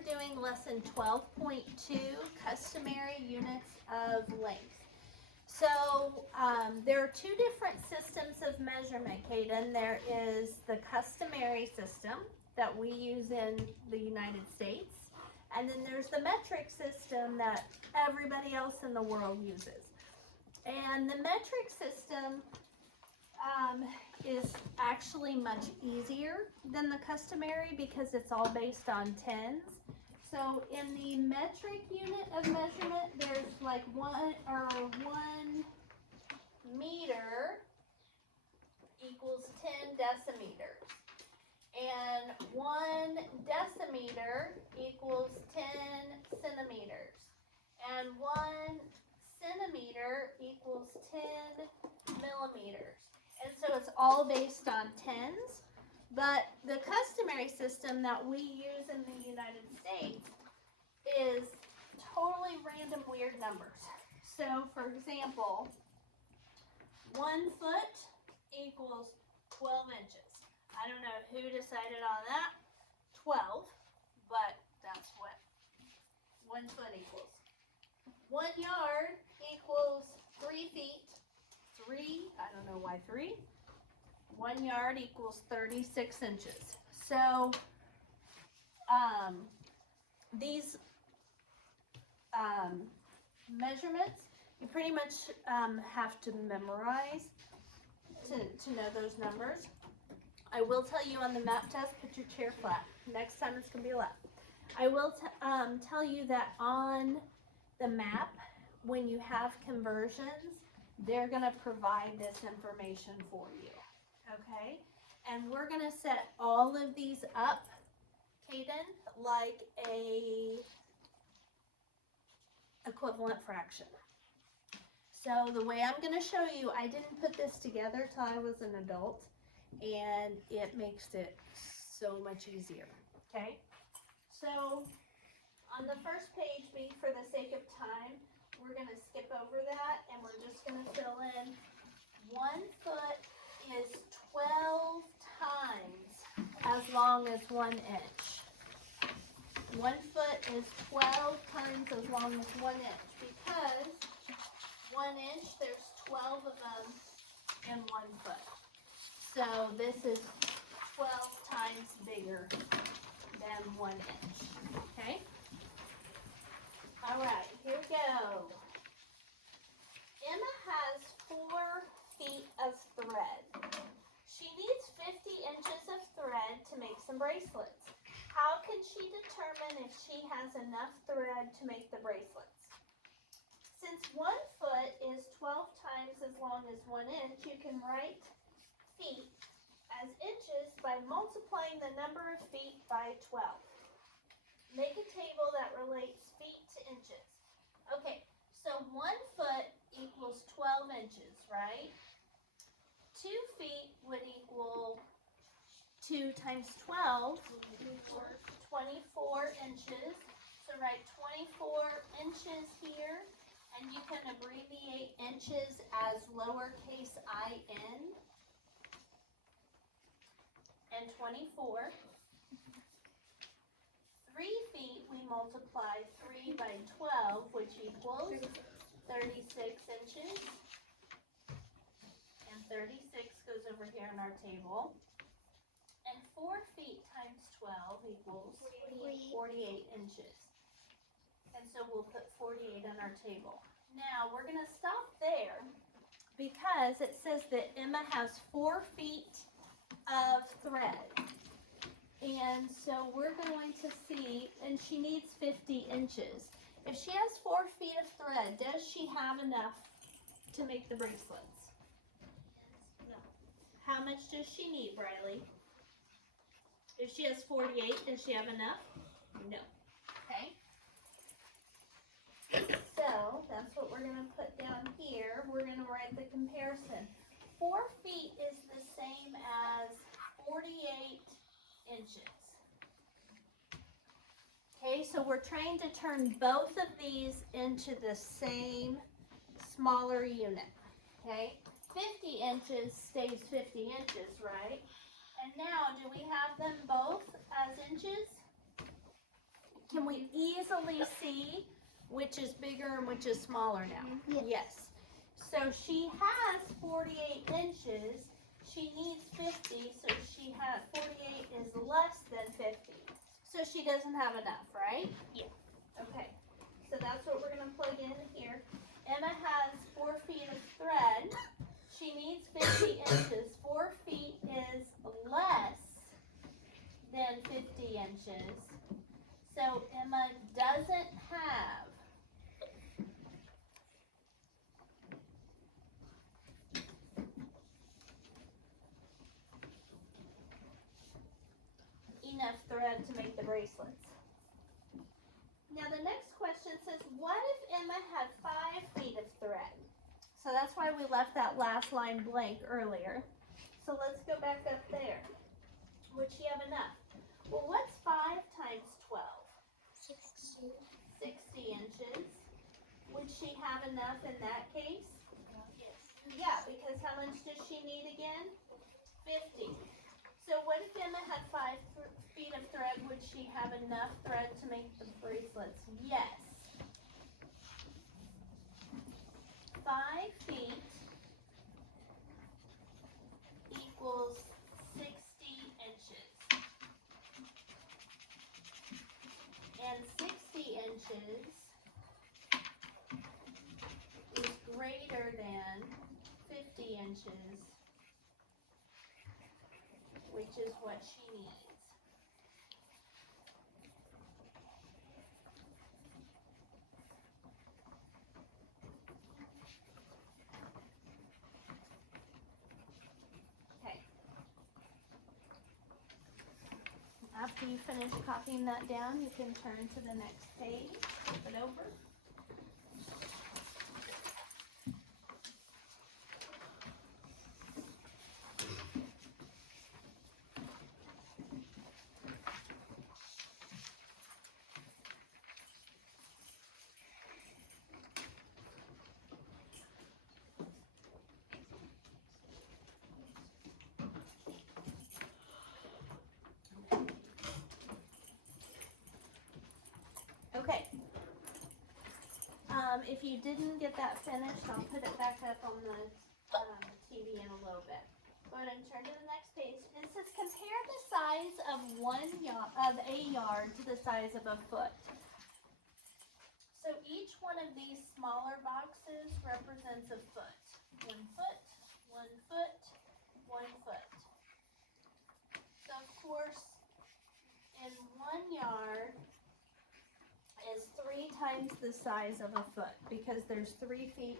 we're doing lesson 12.2, customary units of length. So there are two different systems of measurement, Kaden. There is the customary system that we use in the United States, and then there's the metric system that everybody else in the world uses. And the metric system is actually much easier than the customary because it's all based on tens. So in the metric unit of measurement, there's like one meter equals 10 decimeters. And 1 decimeter equals 10 centimeters. And 1 centimeter equals 10 millimeters. And so it's all based on tens. But the customary system that we use in the United States is totally random weird numbers. So for example, 1 foot equals 12 inches. I don't know who decided on that, 12, but that's what 1 foot equals. 1 yard equals 3 feet. 3, I don't know why 3. 1 yard equals 36 inches. So these measurements, you pretty much have to memorize to know those numbers. I will tell you on the map test, put your chair flat. Next time it's going to be left. I will tell you that on the map, when you have conversions, they're going to provide this information for you. Okay? And we're going to set all of these up, Kaden, like a equivalent fraction. So the way I'm going to show you, I didn't put this together till I was an adult, and it makes it so much easier. Okay? So on the first page, for the sake of time, we're going to skip over that, and we're just going to fill in 1 foot is 12 times as long as 1 inch. 1 foot is 12 times as long as 1 inch because 1 inch, there's 12 of them in 1 foot. So this is 12 times bigger than 1 inch. Okay? All right, here we go. Emma has 4 feet of thread. She needs 50 inches of thread to make some bracelets. How can she determine if she has enough thread to make the bracelets? Since 1 foot is 12 times as long as 1 inch, you can write feet as inches by multiplying the number of feet by 12. Make a table that relates feet to inches. Okay, so 1 foot equals 12 inches, right? 2 feet would equal 2 times 12, or 24 inches. So write 24 inches here, and you can abbreviate inches as lowercase in. And 24. 3 feet, we multiply 3 by 12, which equals 36 inches. And 36 goes over here in our table. And 4 feet times 12 equals 48 inches. And so we'll put 48 on our table. Now we're going to stop there because it says that Emma has 4 feet of thread. And so we're going to see, and she needs 50 inches. If she has 4 feet of thread, does she have enough to make the bracelets? No. How much does she need, Briley? If she has 48, does she have enough? No. Okay. So that's what we're going to put down here. We're going to write the comparison. 4 feet is the same as 48 inches. Okay, so we're trying to turn both of these into the same smaller unit. Okay, 50 inches stays 50 inches, right? And now, do we have them both as inches? easily see which is bigger and which is smaller now? Yes. Yes. So she has 48 inches. She needs 50, so she has 48 is less than 50. So she doesn't have enough, right? Yeah. Okay. So that's what we're gonna plug in here. Emma has 4 feet of thread. She needs 50 inches. 4 feet is less than 50 inches. So Emma doesn't have enough thread to make the bracelets. Now the next question says, what if Emma had 5 feet of thread? So that's why we left that last line blank earlier. So let's go back up there. Would she have enough? Well, what's 5 times 12? 60. 60 inches. Would she have enough in that case? Yes. Yeah, because how much does she need again? 50. So what if Emma had 5 feet of thread? Would she have enough thread to make the bracelets? Yes. 5 feet equals 60 inches. And 60 inches is greater than 50 inches, which is what she needs. Okay. After you finish copying that down, you can turn to the next page, flip it over. Okay. If you didn't get that finished, I'll put it back up on the TV in a little bit. Go ahead and turn to the next page. It says compare the size of a yard to the size of a foot. So each one of these smaller boxes represents a foot. 1 foot, 1 foot, 1 foot. So of course, in 1 yard is 3 times the size of a foot because there's 3 feet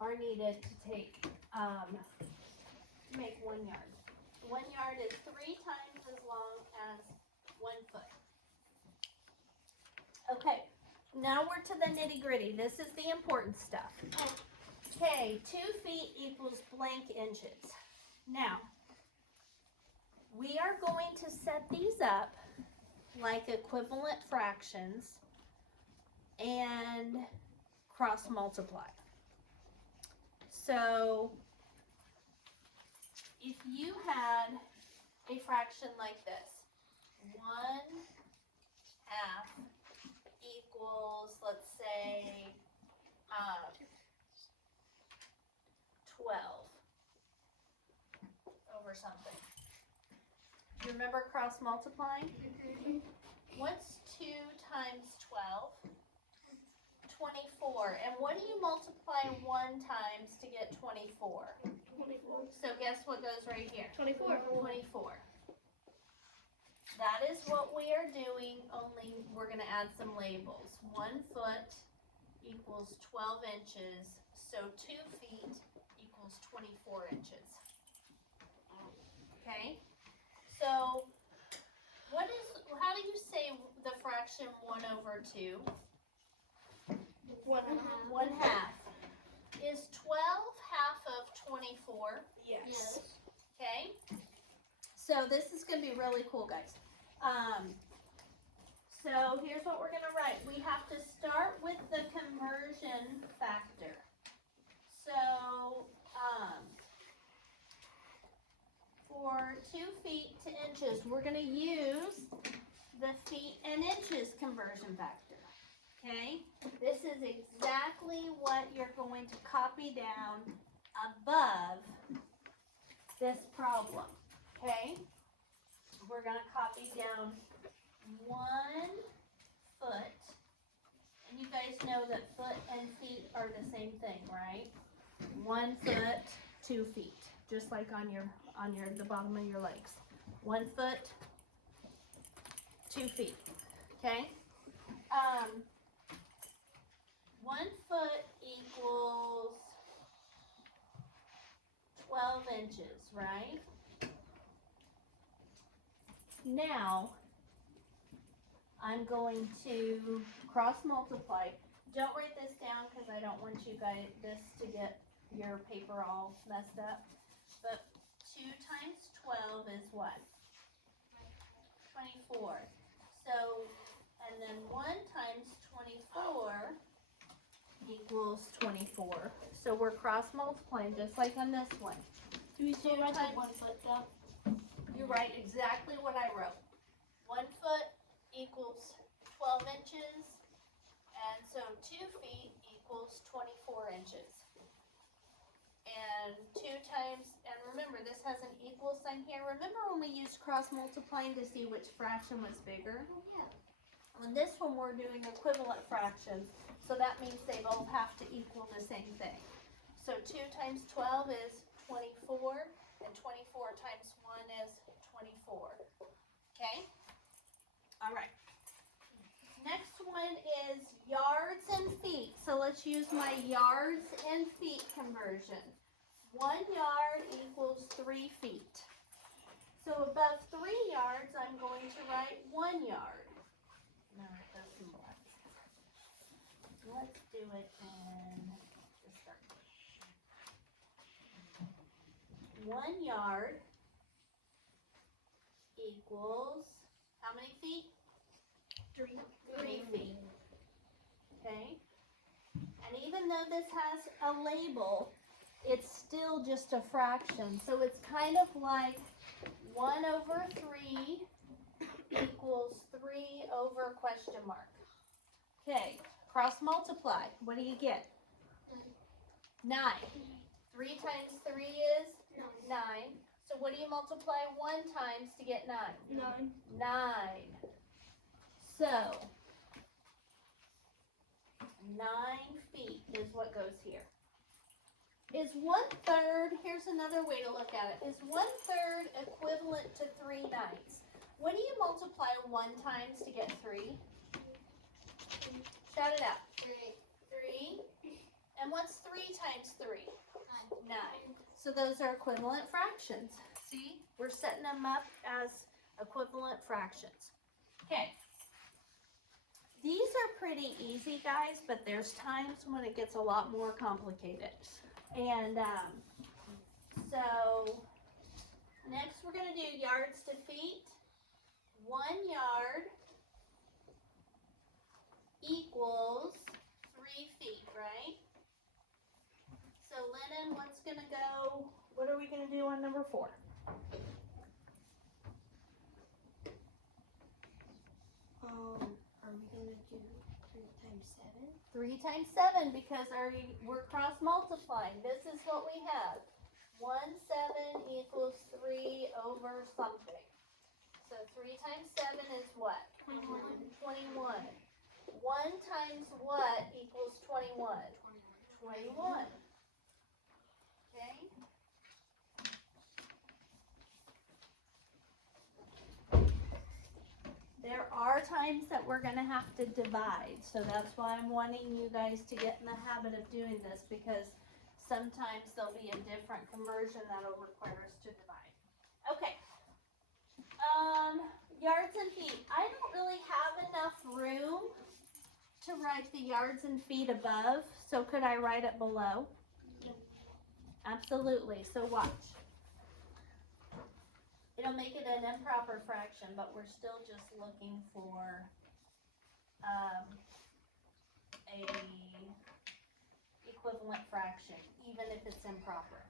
are needed to take to make 1 yard. 1 yard is 3 times as long as 1 foot. Okay, now we're to the nitty gritty. This is the important stuff. Okay, 2 feet equals blank inches. Now, we are going to set these up like equivalent fractions and cross multiply. So if you had a fraction like this, 1/2 equals, let's say, 12 over something. Do you remember cross multiplying? What's 2 times 12? 24. And what do you multiply 1 times to get 24? 24. So guess what goes right here? 24. 24. That is what we are doing, only we're going to add some labels. 1 foot equals 12 inches, so 2 feet equals 24 inches. Okay? So, how do you say the fraction 1/2? 1/2. 1/2. Is 12 half of 24? Yes. Okay? So this is going to be really cool, guys. So here's what we're going to write. We have to start with the conversion factor. So, for 2 feet to inches, we're going to use the feet and inches conversion factor. Okay? This is exactly what you're going to copy down above this problem. Okay? We're going to copy down 1 foot. And you guys know that foot and feet are the same thing, right? 1 foot, 2 feet. Just like on the bottom of your legs. 1 foot, 2 feet. Okay? 1 foot equals 12 inches, right? Now, I'm going to cross multiply. Don't write this down because I don't want you guys to get your paper all messed up. But 2 times 12 is what? 24. So, and then 1 times 24 equals 24. So we're cross multiplying just like on this one. Do we still write the 1 foot though? You write exactly what I wrote. 1 foot equals 12 inches, and so 2 feet equals 24 inches. And 2 times, and remember this has an equal sign here. Remember when we used cross multiplying to see which fraction was bigger? Oh, yeah. On this one we're doing equivalent fractions, so that means they both have to equal the same thing. So 2 times 12 is 24, and 24 times 1 is 24. Okay? All right. Next one is yards and feet. So let's use my yards and feet conversion. 1 yard equals 3 feet. So above 3 yards, I'm going to write 1 yard. No, it doesn't work. Let's do it in the start. 1 yard equals how many feet? 3. 3 feet. Okay? And even though this has a label, it's still just a fraction. So it's kind of like 1 over 3 equals 3 over question mark. Okay, cross multiply. What do you get? 9. 3 times 3 is 9. So what do you multiply 1 times to get 9? 9. 9. So 9 feet is what goes here. Is 1/3, here's another way to look at it, is 1/3 equivalent to 3 ninths? What do you multiply 1 times to get 3? Shout it out. 3. And what's 3 times 3? 9. So those are equivalent fractions. See? We're setting them up as equivalent fractions. Okay. These are pretty easy, guys, but there's times when it gets a lot more complicated. And so next we're going to do yards to feet. 1 yard equals 3 feet, right? So Lennon, what's going to go, what are we going to do on number 4? Are we gonna do 3 times 7? 3 times 7 because we're cross multiplying. This is what we have. 1 7 equals 3 over something. So 3 times 7 is what? 21. 21. 1 times what equals 21? 21. Okay? There are times that we're going to have to divide, so that's why I'm wanting you guys to get in the habit of doing this, because sometimes there'll be a different conversion that'll require us to divide. Okay. Yards and feet. I don't really have enough room to write the yards and feet above, so could I write it below? Absolutely, so watch. It'll make it an improper fraction, but we're still just looking for a equivalent fraction, even if it's improper.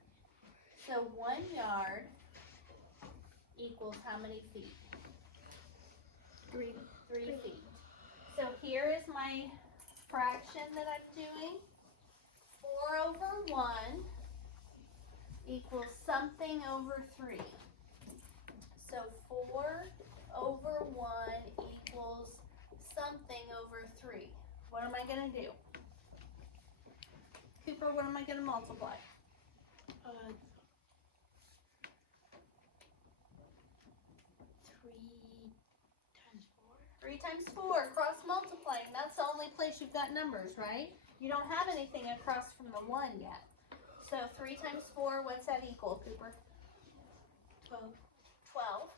So 1 yard equals how many feet? 3. 3 feet. So here is my fraction that I'm doing. 4 over 1 equals something over 3. So 4 over 1 equals something over 3. What am I going to do? Cooper, what am I going to multiply? 3 times 4, cross multiplying. That's the only place you've got numbers, right? You don't have anything across from the 1 yet. So 3 times 4, what's that equal, Cooper? 12. 12.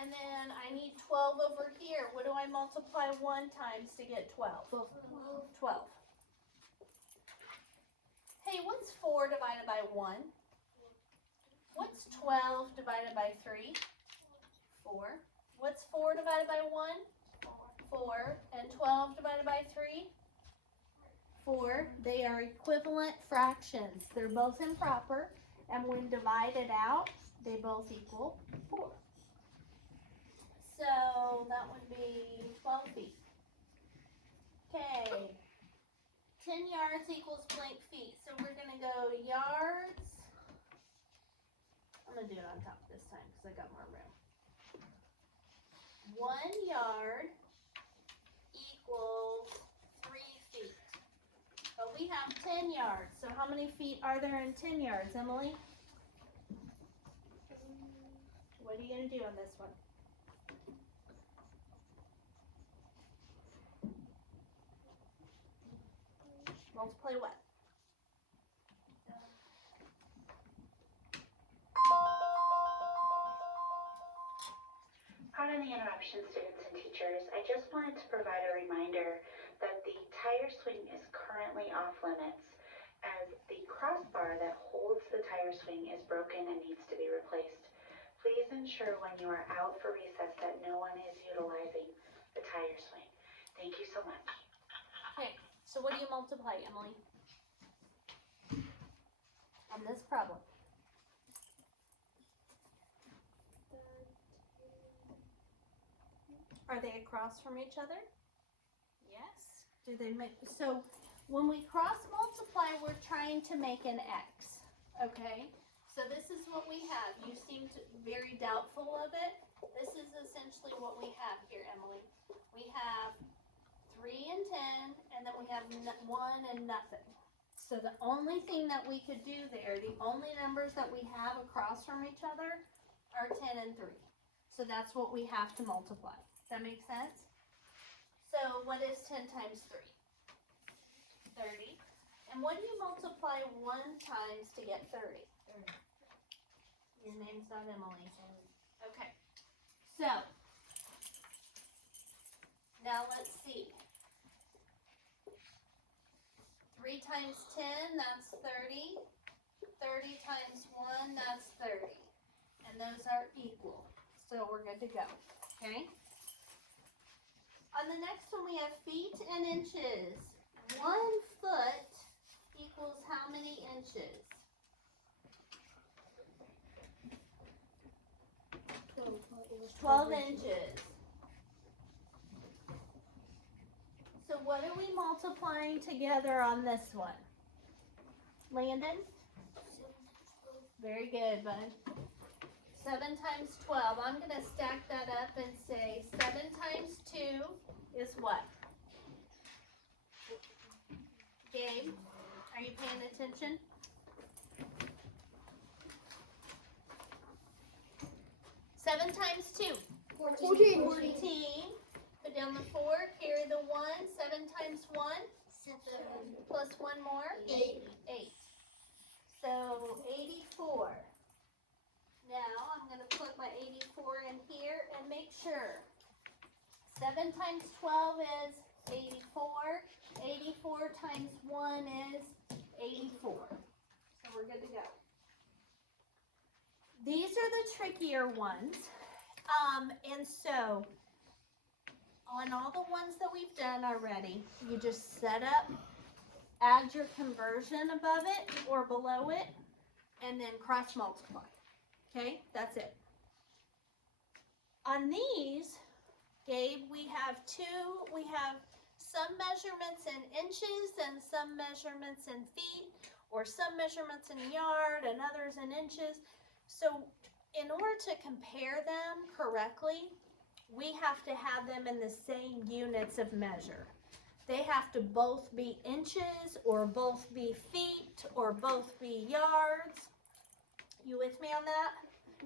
And then I need 12 over here. What do I multiply 1 times to get 12? 12. Hey, what's 4 divided by 1? What's 12 divided by 3? 4. What's 4 divided by 1? 4. And 12 divided by 3? 4. They are equivalent fractions. They're both improper, and when divided out, they both equal 4. So that would be 12 feet. Okay. 10 yards equals blank feet. So we're going to go yards. I'm going to do it on top this time because I got more room. 1 yard equals 3 feet. But we have 10 yards. So how many feet are there in 10 yards, Emily? What are you going to do on this one? Multiply what? Pardon the interruption, students and teachers. I just wanted to provide a reminder that the tire swing is currently off limits, as the crossbar that holds the tire swing is broken and needs to be replaced. Please ensure when you are out for recess that no one is utilizing the tire swing. Thank you so much. Okay, so what do you multiply, Emily? On this problem. Are they across from each other? Yes. Do they make, so when we cross multiply, we're trying to make an X, okay? So this is what we have. You seem to very doubtful of it. This is essentially what we have here, Emily. We have 3 and 10, and then we have 1 and nothing. So the only thing that we could do there, the only numbers that we have across from each other are 10 and 3. So that's what we have to multiply. Does that make sense? So what is 10 times 3? 30. And what do you multiply 1 times to get 30? Your name's not Emily. Okay. So, now let's see. 3 times 10, that's 30. 30 times 1, that's 30. And those are equal. So we're good to go. Okay? On the next one, we have feet and inches. 1 foot equals how many inches? 12 inches. So what are we multiplying together on this one? Landon? Very good, bud. 7 times 12. I'm going to stack that up and say 7 times 2 is what? Gabe, are you paying attention? Seven times 2. 14. 14. Put down the 4, carry the 1. 7 times 1. 7. Plus 1 more. 8. 8. So 84. Now I'm going to put my 84 in here and make sure. 7 times 12 is 84. 84 times 1 is 84. So we're good to go. These are the trickier ones. And so on all the ones that we've done already, you just set up, add your conversion above it or below it, and then cross multiply. Okay, that's it. On these, Gabe, we have some measurements in inches and some measurements in feet, or some measurements in yard and others in inches. So in order to compare them correctly, we have to have them in the same units of measure. They have to both be inches, or both be feet, or both be yards. You with me on that?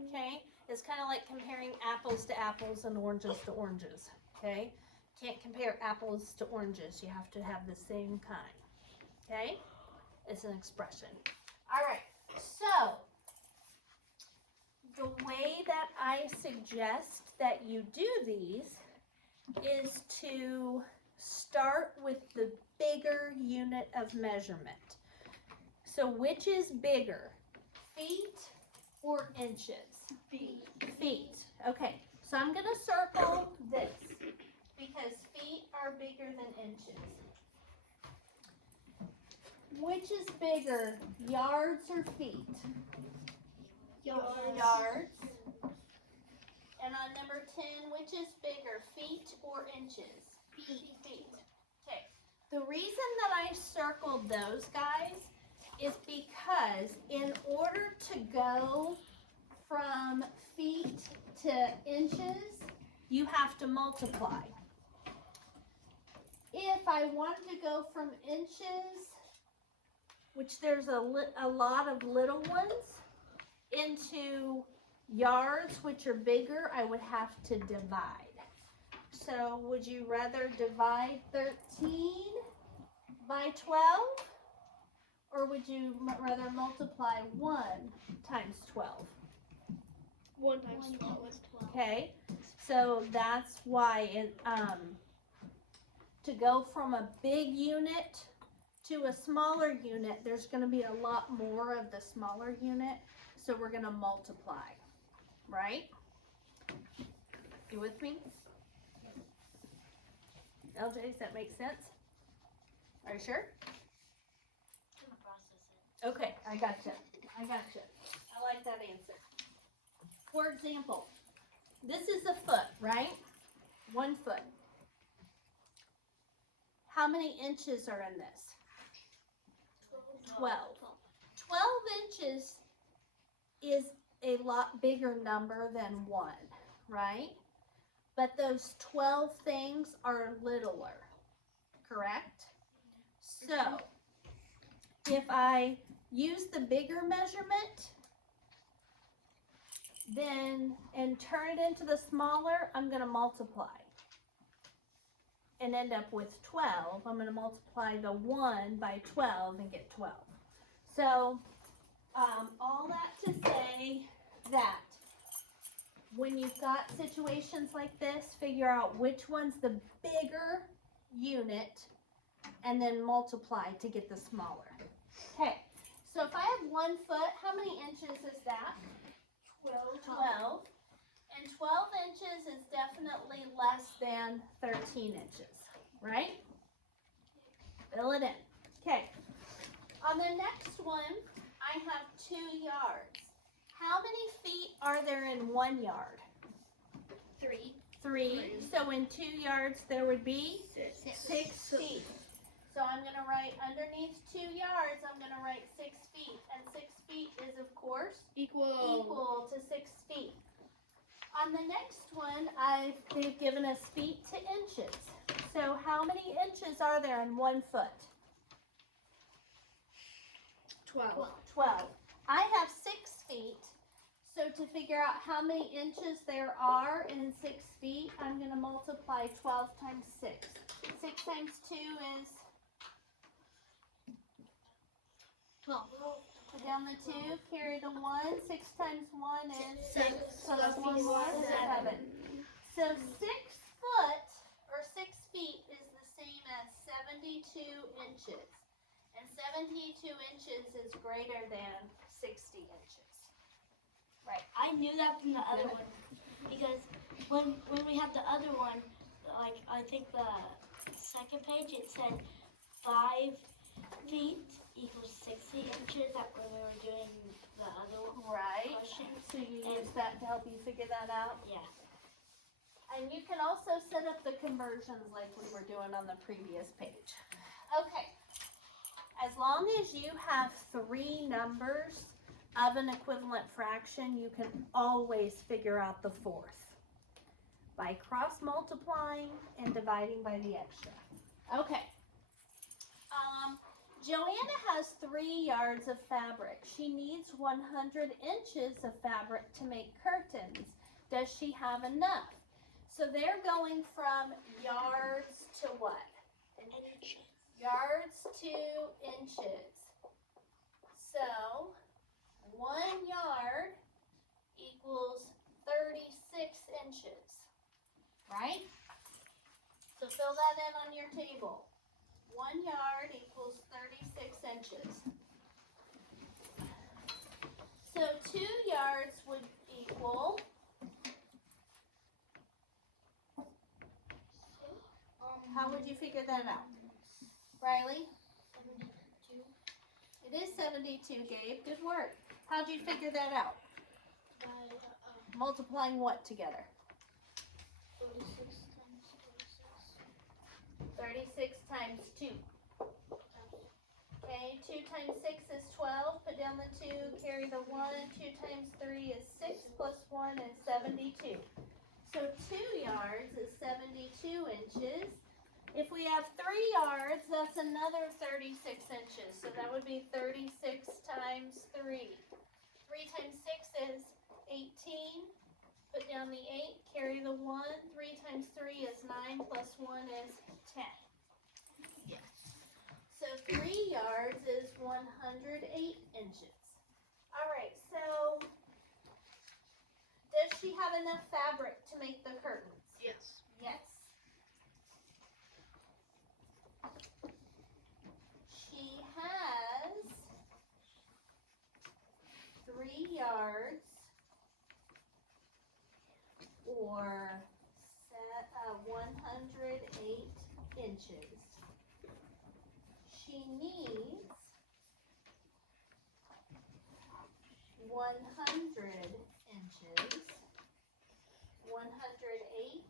Okay, it's kind of like comparing apples to apples and oranges to oranges. Okay, can't compare apples to oranges. You have to have the same kind. Okay, it's an expression. All right, so the way that I suggest that you do these is to start with the bigger unit of measurement. So which is bigger, feet or inches? Feet. Feet. Okay, so I'm going to circle this because feet are bigger than inches. Which is bigger, yards or feet? Yards. And on number 10, which is bigger, feet or inches? Feet. Okay. The reason that I circled those guys is because in order to go from feet to inches, you have to multiply. If I wanted to go from inches, which there's a lot of little ones, into yards, which are bigger, I would have to divide. So would you rather divide 13 by 12? Or would you rather multiply 1 times 12? 1 times 12 is 12. Okay, so that's why to go from a big unit to a smaller unit, there's going to be a lot more of the smaller unit, so we're going to multiply, right? You with me? LJ, does that make sense? Are you sure? Okay, I gotcha. I like that answer. For example, this is a foot, right? 1 foot. How many inches are in this? 12. 12 inches is a lot bigger number than 1, right? But those 12 things are littler, correct? So, if I use the bigger measurement, then, and turn it into the smaller, I'm going to multiply and end up with 12. I'm going to multiply the 1 by 12 and get 12. So, all that to say that when you've got situations like this, figure out which one's the bigger unit and then multiply to get the smaller. Okay, so if I have 1 foot, how many inches is that? 12. And 12 inches is definitely less than 13 inches, right? Fill it in. Okay, on the next one, I have 2 yards. How many feet are there in 1 yard? 3. 3. So in 2 yards, there would be 6 feet. So I'm going to write underneath 2 yards, I'm going to write 6 feet. And 6 feet is, of course, equal to 6 feet. On the next one, they've given us feet to inches. So how many inches are there in 1 foot? 12. 12. I have 6 feet. So to figure out how many inches there are in 6 feet, I'm going to multiply 12 times 6. 6 times 2 is 12. put down the 2, carry the 1. 6 times 1 is 6. So that's 1 more, 7. So 6 foot or 6 feet is the same as 72 inches. And 72 inches is greater than 60 inches. Right. I knew that from the other one because when we had the other one, like I think the second page, it said 5 feet equals 60 inches. That when we were doing the other Right. question. So you use that to help you figure that out? Yeah. And you can also set up the conversions like we were doing on the previous page. Okay. As long as you have 3 numbers of an equivalent fraction, you can always figure out the 4th by cross multiplying and dividing by the extra. Okay. Joanna has 3 yards of fabric. She needs 100 inches of fabric to make curtains. Does she have enough? So they're going from yards to what? Inches. Yards to inches. So 1 yard equals 36 inches, right? So fill that in on your table. 1 yard equals 36 inches. So 2 yards would equal, how would you figure that out? Riley? 72. It is 72, Gabe. Good work. How'd you figure that out? By Multiplying what together? 46 times 36 times 2. Okay, 2 times 6 is 12. Put down the 2, carry the 1. 2 times 3 is 6 plus 1 is 72. So 2 yards is 72 inches. If we have 3 yards, that's another 36 inches. So that would be 36 times 3. 3 times 6 is 18. Put down the 8, carry the 1. 3 times 3 is 9 plus 1 is 10. Yes. So 3 yards is 108 inches. All right, so does she have enough fabric to make the curtains? Yes. Yes. She has 3 yards or 108 inches. She needs 100 inches. 108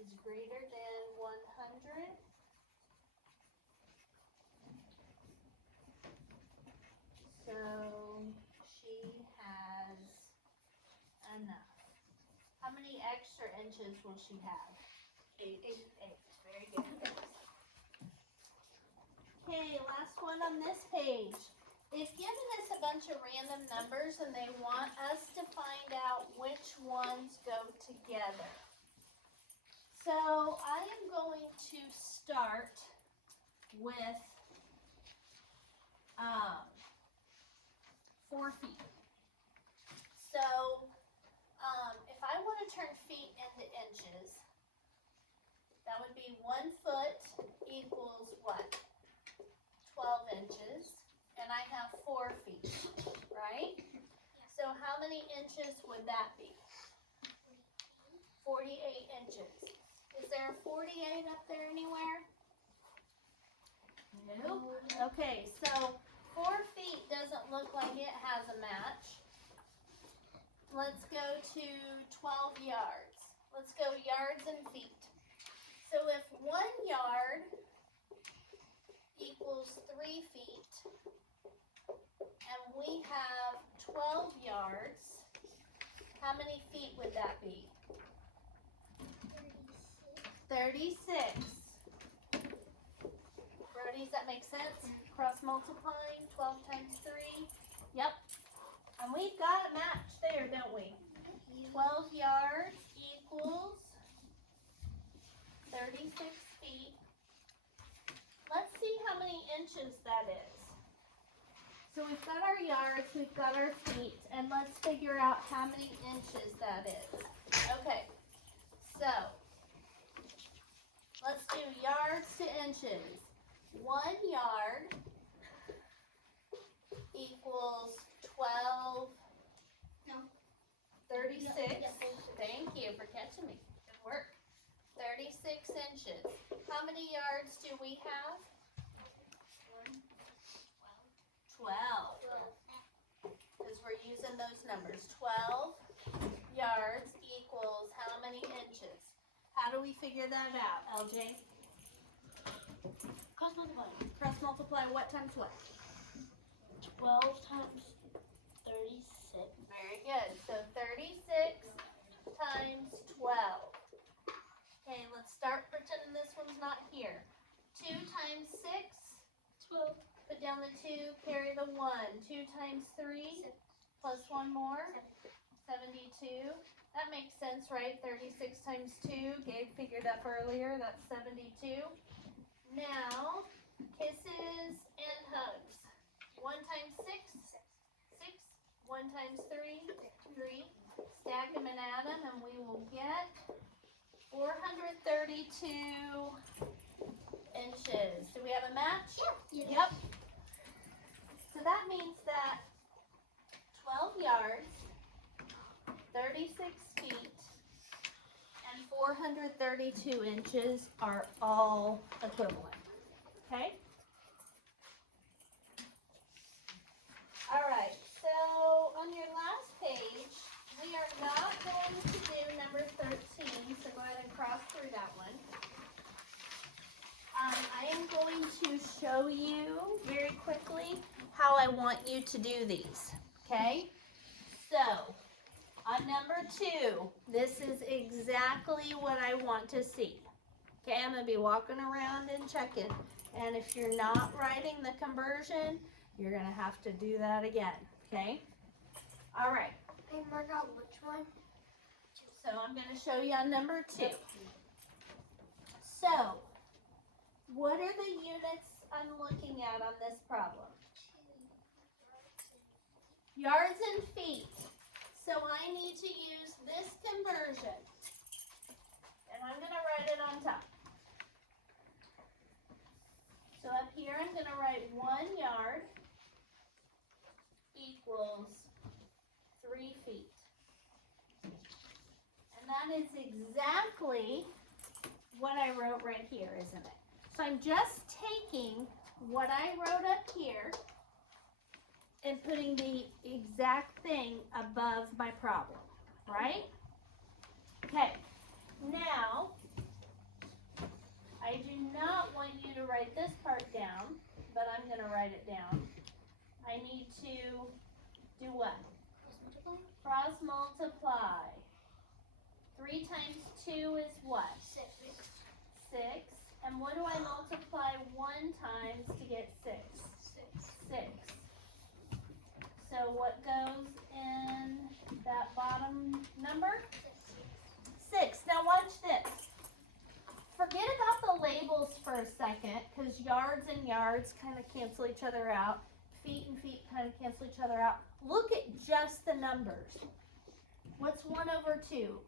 is greater than 100. So she has enough. How many extra inches will she have? 8. Very good. Okay, last one on this page. They've given us a bunch of random numbers and they want us to find out which ones go together. So I am going to start with 4 feet. So if I want to turn feet into inches, that would be 1 foot equals what? 12 inches. And I have 4 feet, right? So how many inches would that be? 48 inches. Is there a 48 up there anywhere? Nope. Okay, so 4 feet doesn't look like it has a match. Let's go to 12 yards. Let's go yards and feet. So if 1 yard equals 3 feet, and we have 12 yards, how many feet would that be? 36. Brody, does that make sense? Cross multiplying, 12 times 3. Yep. And we've got a match there, don't we? 12 yards equals 36 feet. Let's see how many inches that is. So we've got our yards, we've got our feet, and let's figure out how many inches that is. Okay, so let's do yards to inches. 1 yard equals 12, No. 36. Yeah. Thank you for catching me. Good work. 36 inches. How many yards do we have? 12. Because we're using those numbers. 12 yards equals how many inches? How do we figure that out, LJ? Cross multiply. Cross multiply what times what? 12 times 36. Very good. So 36 times 12. Okay, let's start pretending this one's not here. 2 times 6. 12. Put down the 2, carry the 1. 2 times 3 plus 1 more. 72. That makes sense, right? 36 times 2. Gabe figured up earlier. That's 72. Now, kisses and hugs. 1 times 6. 6. 1 times 3. 3. Stack them and add them, and we will get 432 inches. Do we have a match? Yep. So that means that 12 yards, 36 feet, and 432 inches are all equivalent. Okay? All right, so on your last page, we are not going to do number 13, so go ahead and cross through that one. I am going to show you very quickly how I want you to do these, okay? So, on number 2, this is exactly what I want to see. Okay, I'm going to be walking around and checking, and if you're not writing the conversion, you're going to have to do that again, okay? All right. And mark out which one? So I'm going to show you on number 2. So, what are the units I'm looking at on this problem? Yards and feet. So I need to use this conversion. And I'm going to write it on top. So up here I'm going to write 1 yard equals 3 feet. And that is exactly what I wrote right here, isn't it? So I'm just taking what I wrote up here and putting the exact thing above my problem, right? Okay, now, I do not want you to write this part down, but I'm going to write it down. I need to do what? Cross multiply. 3 times 2 is what? 6. 6. And what do I multiply 1 times to get 6? 6. So what goes in that bottom number? 6. Now watch this. Forget about the labels for a second, because yards and yards kind of cancel each other out. Feet and feet kind of cancel each other out. Look at just the numbers. What's 1 over 2?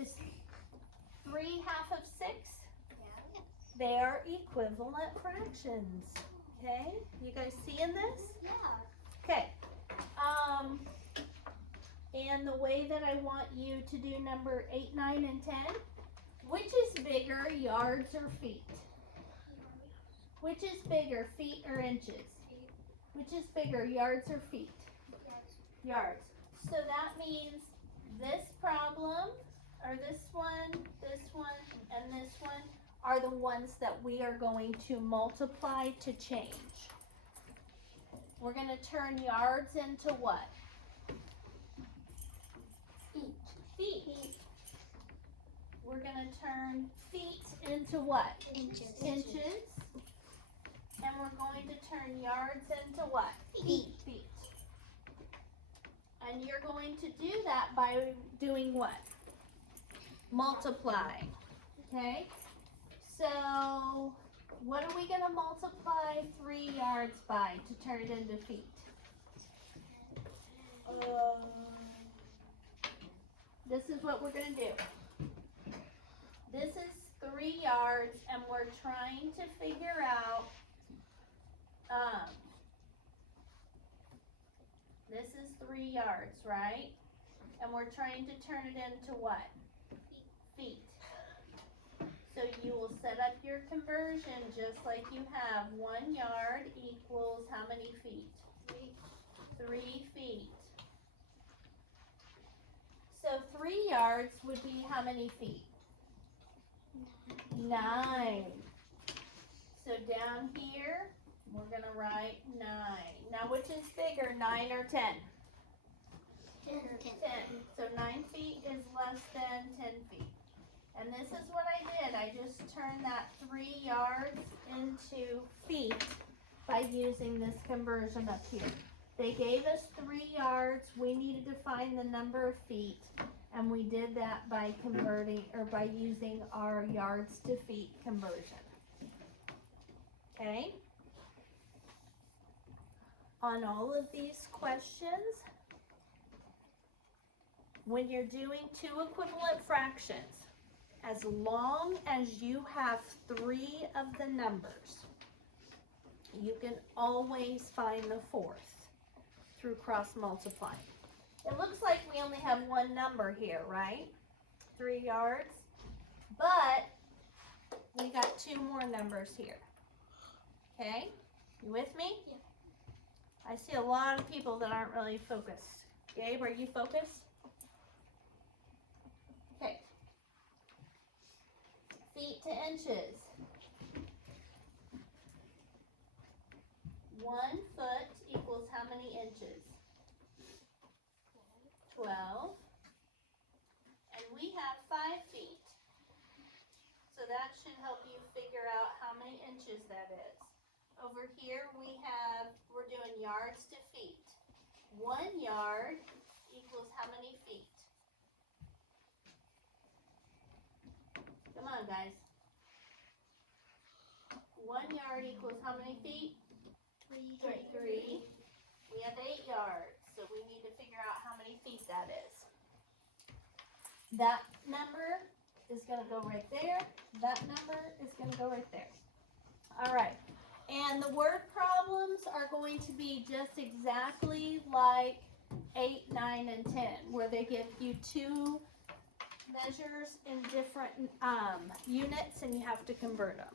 Is 3 half of 6? They are equivalent fractions. Okay, you guys seeing this? Yeah. Okay. And the way that I want you to do number 8, 9, and 10, which is bigger, yards or feet? Which is bigger, feet or inches? Which is bigger, yards or feet? Yards. So that means this problem, or this one, and this one are the ones that we are going to multiply to change. We're going to turn yards into what? Feet. We're going to turn feet into what? Inches. Inches. And we're going to turn yards into what? Feet. Feet. And you're going to do that by doing what? Multiply. Okay? So, what are we going to multiply 3 yards by to turn it into feet? This is what we're going to do. This is 3 yards, and we're trying to figure out, this is 3 yards, right? And we're trying to turn it into what? Feet. So you will set up your conversion just like you have. 1 yard equals how many feet? 3 feet. So 3 yards would be how many feet? 9. So down here, we're gonna write 9. Now which is bigger, 9 or 10? 10. 10. So 9 feet is less than 10 feet. And this is what I did. I just turned that 3 yards into feet by using this conversion up here. They gave us 3 yards. We needed to find the number of feet. And we did that by converting, or by using our yards to feet conversion. Okay? On all of these questions, when you're doing 2 equivalent fractions, as long as you have 3 of the numbers, you can always find the 4th through cross multiplying. It looks like we only have 1 number here, right? 3 yards. But we got 2 more numbers here. Okay? You with me? Yeah. I see a lot of people that aren't really focused. Gabe, are you focused? Okay. Feet to inches. 1 foot equals how many inches? 12. And we have 5 feet. So that should help you figure out how many inches that is. Over here we're doing yards to feet. 1 yard equals how many feet? Come on, guys. 1 yard equals how many feet? 3. We have 8 yards, so we need to figure out how many feet that is. That number is going to go right there. That number is going to go right there. All right. And the word problems are going to be just exactly like 8, 9, and 10, where they give you 2 measures in different units and you have to convert them.